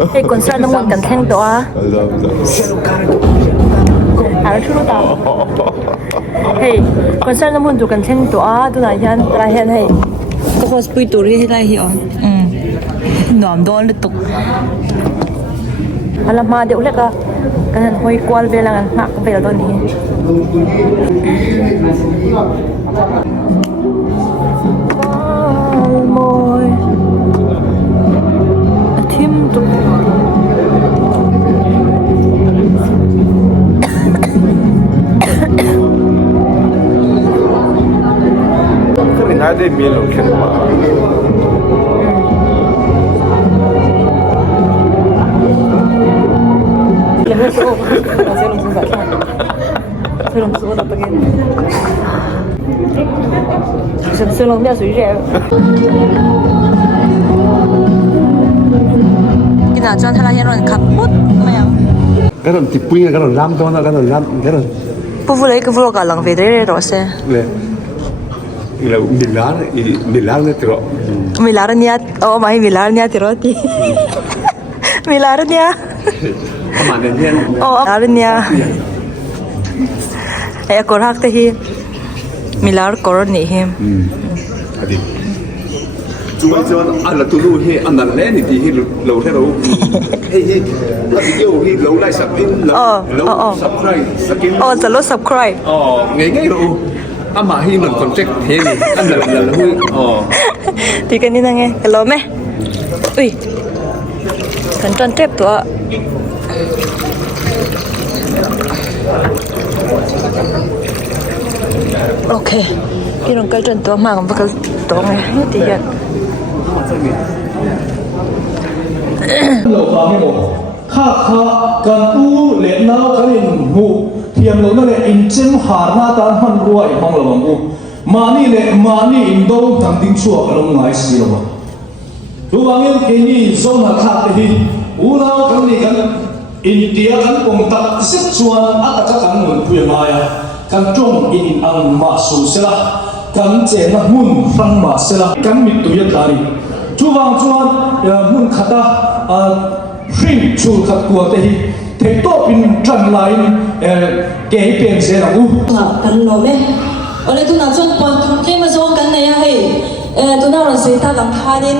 Hey, concern naman kan keng doa. Ano chulu ta? Hey, concern naman tu kan keng doa tu na yan terakhir hey. Pokok sepui turi lah hion. Nom don letuk. Alam ma de ulek ka kan hoi kual belangan nak bel don ni. Moi. Atim tu. Ada milo kenapa? Selong dia suy rẻ. Cái nào cho thằng này nó khắp bút mà nhở? Cái đó thì bún cái đó làm đó nó cái đó làm cái đó. Bố phụ lấy cái phụ cả lòng về đấy rồi sẽ. Là Milan itu. Milarnya, oh mah Milarnya terus. Milarnya. Amannya. Oh, Milarnya. Ayah korak teh. Milar koran ni hem. Adi. Cuman ala tulu he anan le ni he lo he lo. He video he lo like subscribe. Lo subscribe. Oh, selalu subscribe. Oh, ngay lo. Ama hi mình còn check thế này ăn là hui thì cái này nghe cái lỗ mẹ ui cần tròn trép tụa ok cái đồng cây tròn tụa mà còn cái tụa này hết thì hiện lỗ vào cái bộ khá cần u lệ nào cái hình hụ thiềm lỗ nó lệ in chim hà na ta hàn ruồi mong là bằng u mani lệ mani in đâu thằng tiếng chua cái lông ngái xí rồi chú bằng yêu cái gì giống hạt hạt thì u nào cái gì cái India cái công tác xếp chuan ác chắc cái nguồn quyền mai à cái trong in ăn mà sầu xí la cái chế nó mun phăng mà xí la cái mít tụi cái này chú bằng chuan mun khata phim chul khát của thì thế tốt in trần lại cái biển sẽ là u kan lo me ole tu na chon pon tu tle ma zo kan ne ya he tu na ron sei ta kam khanin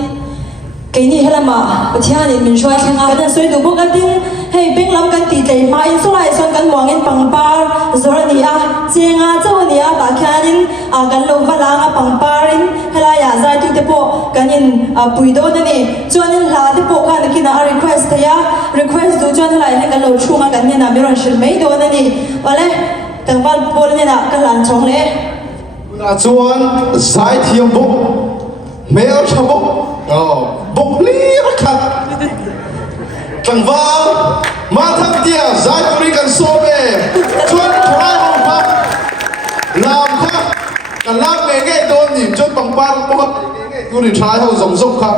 cái ni hela ma pathian min shwai thanga kan soi du bo ka tin hey beng lam kan ti tlei ma in so lai son kan wang in pang par zor ni a chenga chaw ni a ba khanin a kan lo vala a pang parin hela ya zai tu te po kan in pui do na ni chuan in la te po khan ki na request ya request du chuan lai ne kan lo chunga kan ni na mi ron shil mei do na ni wale kan val pol ni na kan lan chong le Na chuan zai thiam buk mel thabuk buk li rakhat tangwal ma thak tia zai puri kan sobe chuan thrai ho pa lam kha kan lam me nge don ni chuan pangpar po tu ni thrai ho zong zong kha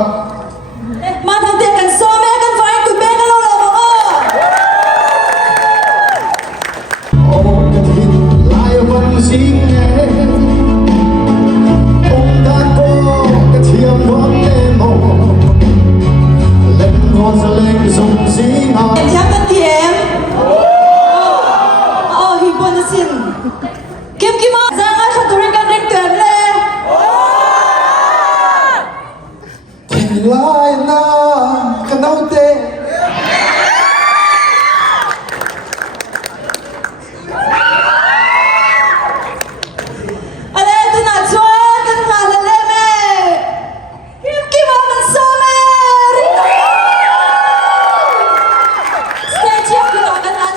ma thang te kan so me kan fai tu be kan lo lo ma lai van sing em chăm con thì em hi buồn xin kiếm kiếm á ra ngay sau tụi con đánh tuyển lên lai na kanau te ale tu na chuan kan nga la le me kiếm kiếm á kan so me stage up ki kan la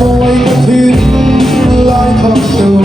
môi có thiên lại thật đủ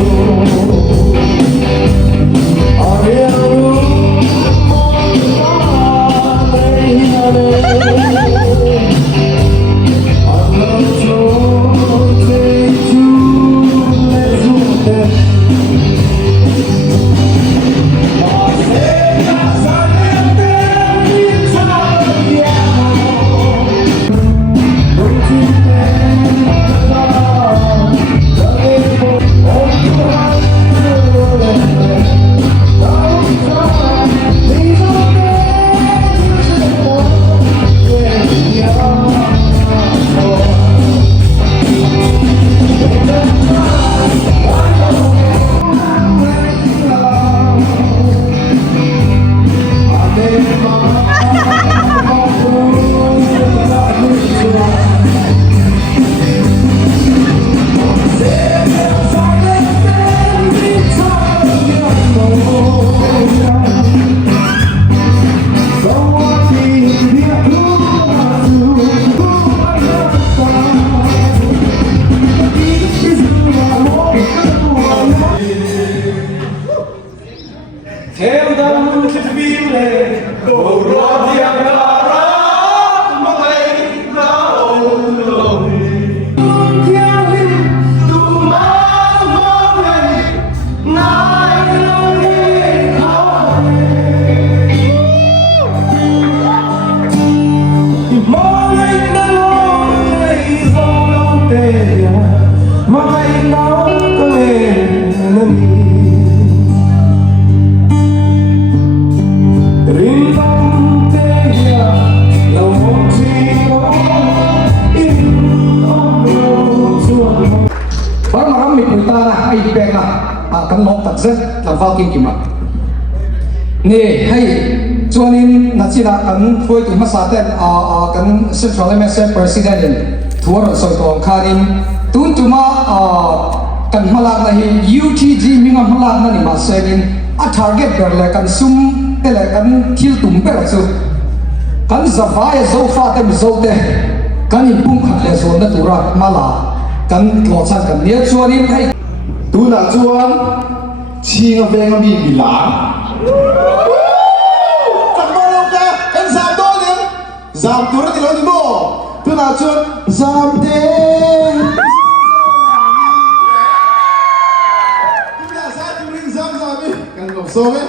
Theo tâm thích phim lệ Đồ loa thiệp là rác Mà lấy ra ôn lòng Theo hình tù má vô này Nai lòng đi khóc Mong anh đã lòng này do lâu tề Mà anh nào có lên nâng Barang maram mi puita na ai di bek na kan nok tak se la va kim kim ni hai chuanin na china kan foi tu masa ten kan central msa president in thuar so tong kharin tun tuma kan malak na hi UTG minga malak na ni ma sevin a target ber le kan sum te le kan thil tum ber chu kan zavai zo fa te mi zo te kan in pum khat le so na tura mala kan lo chan kan nia chuanin ai tu na chuan chinga venga mi mila kan mo lo ka kan zam do ni zam tu ra ti lo ni mo tu na chuan zam te tu na sa tu ring zam zam mi kan lo so me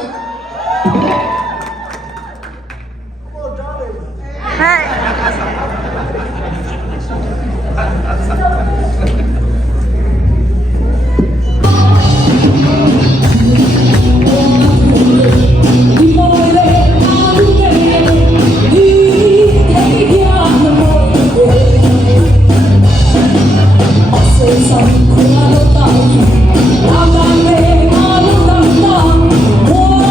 Hãy subscribe cho kênh Ghiền Mì Gõ để không bỏ lỡ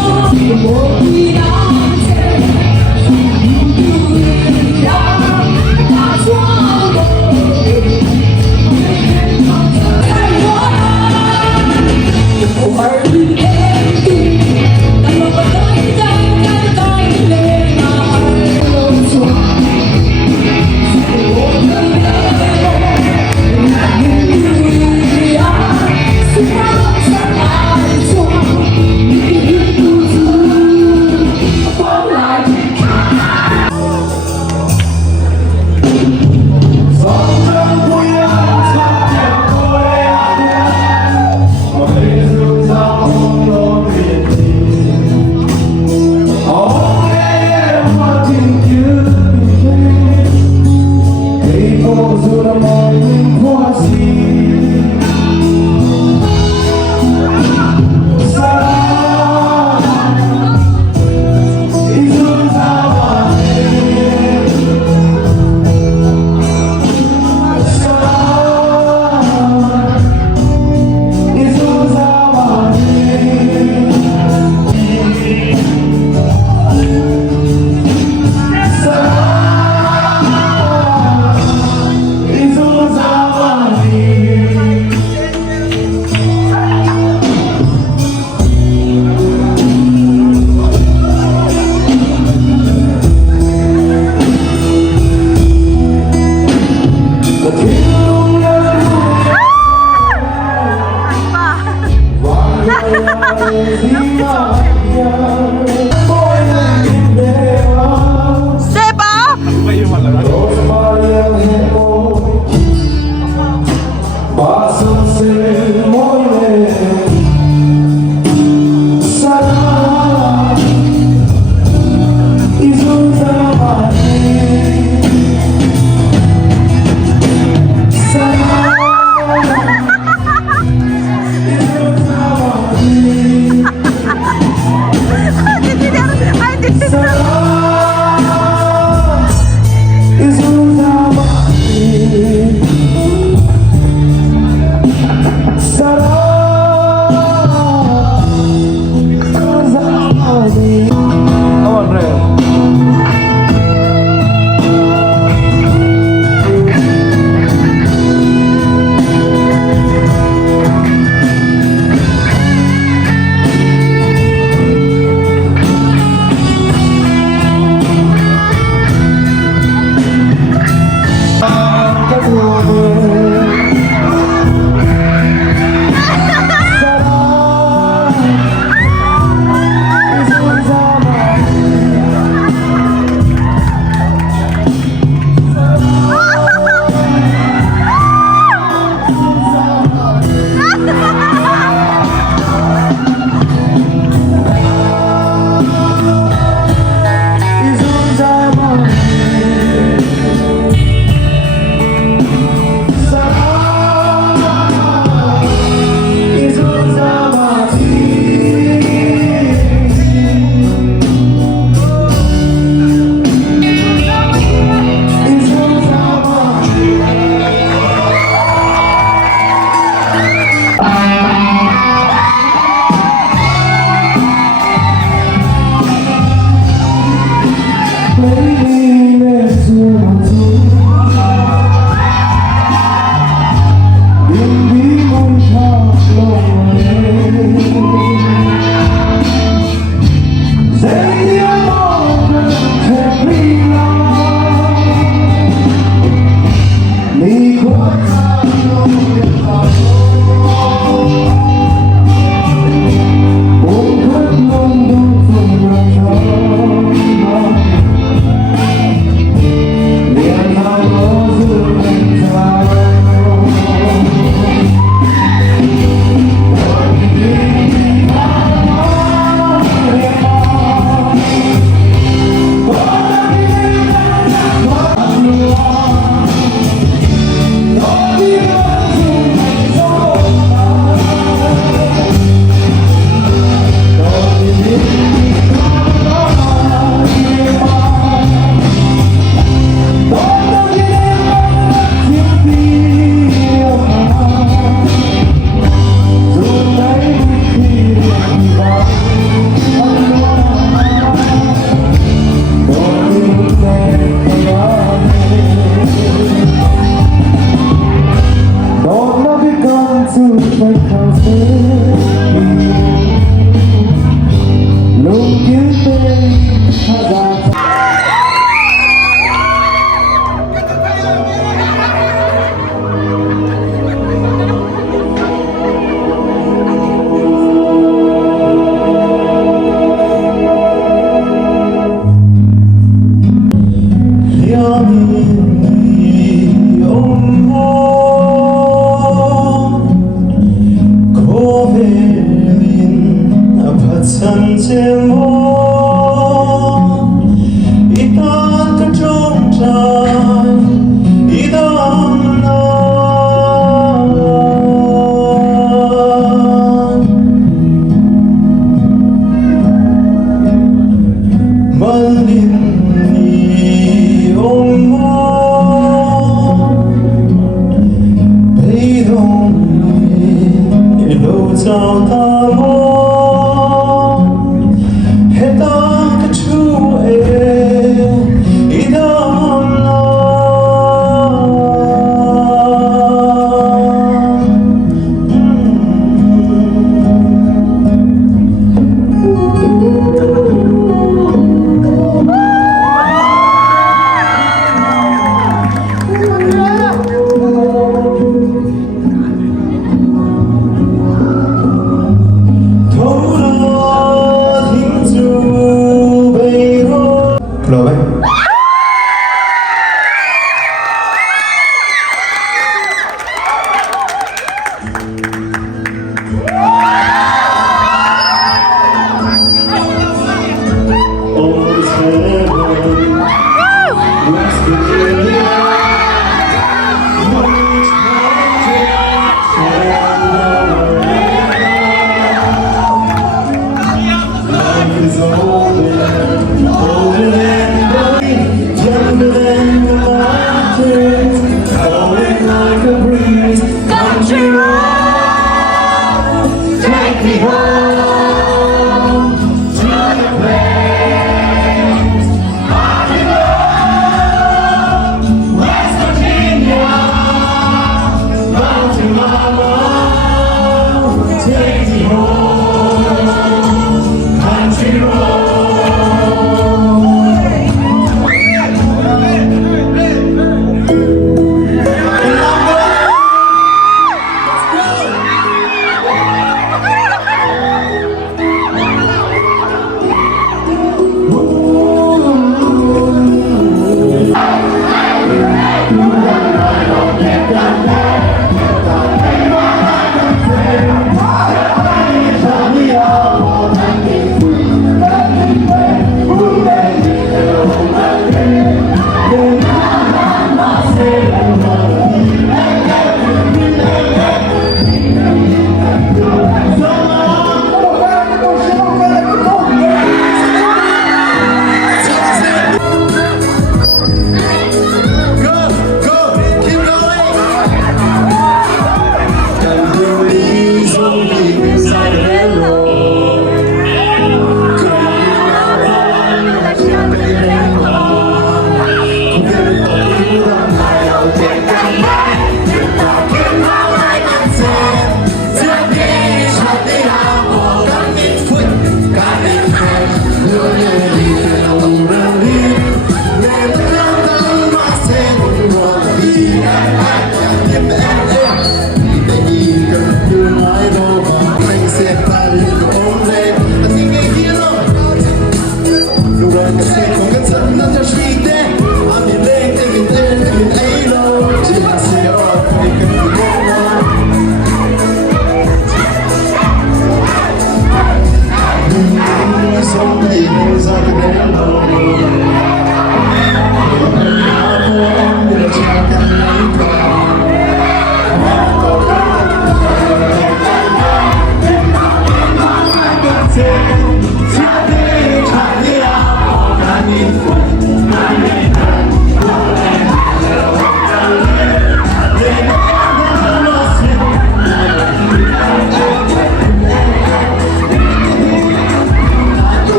Seba!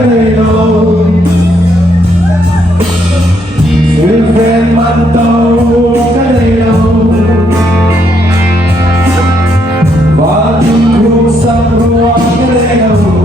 cái này đâu Sweet friend mặt tàu cái này đâu Và tình cuộc sắp qua cái này đâu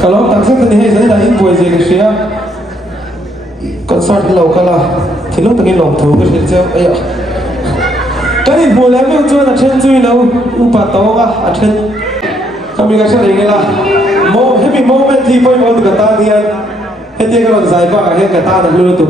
Kalau tak sempat ni saya dah info je ke saya. Konsert lokal lah. Thilong takin long thu ke saya. Ayah. Kami boleh ambil tuan achen cui lau upat tahu ah achen. Kami kasih lagi lah. Happy moment thi pun mau kata dia. Heti kalau saya pak kata dah dulu tu.